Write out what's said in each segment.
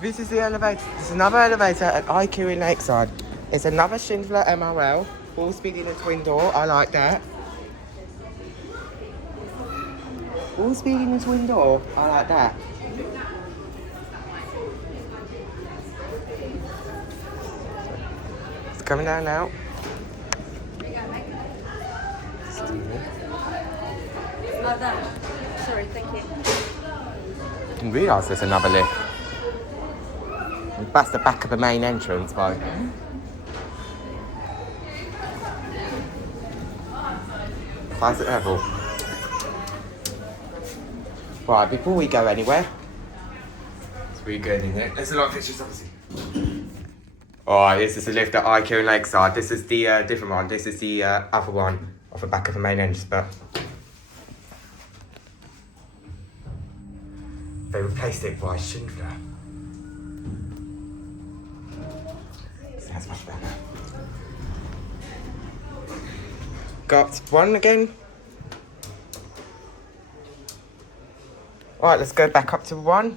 This is the elevator. There's another elevator at IKEA in Lakeside. It's another Schindler MRL. Full speed in a twin door. I like that. Full speed in a twin door. I like that. It's coming down now. That. Sorry, thank you. Didn't realise there's another lift. That's the back of the main entrance, though. How's it level? Right, before we go anywhere, it's really good, isn't it? There's a lot of pictures, obviously. Alright, this is the lift at IKEA in Lakeside. This is the different one. This is the other one off the back of the main entrance, but they replaced it by Schindler. Sounds much better. Go up to one again. Alright, let's go back up to one.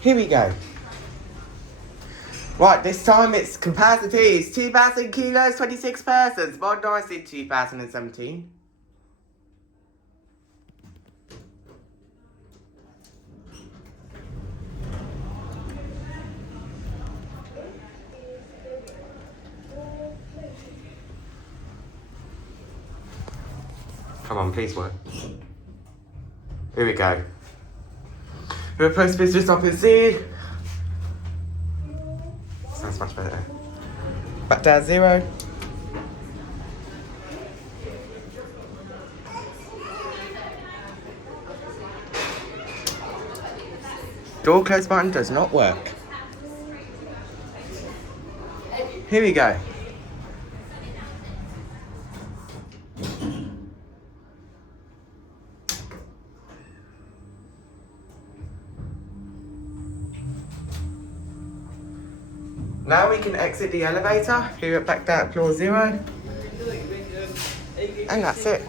Here we go. Right, this time its capacity is 2,000 kilos, 26 persons. Modernized in 2017. Come on, please work. Here we go. Replace business up in Z. Sounds much better. Back down 0. Door close button does not work. Here we go. Now we can exit the elevator here at back down at floor 0. And that's it.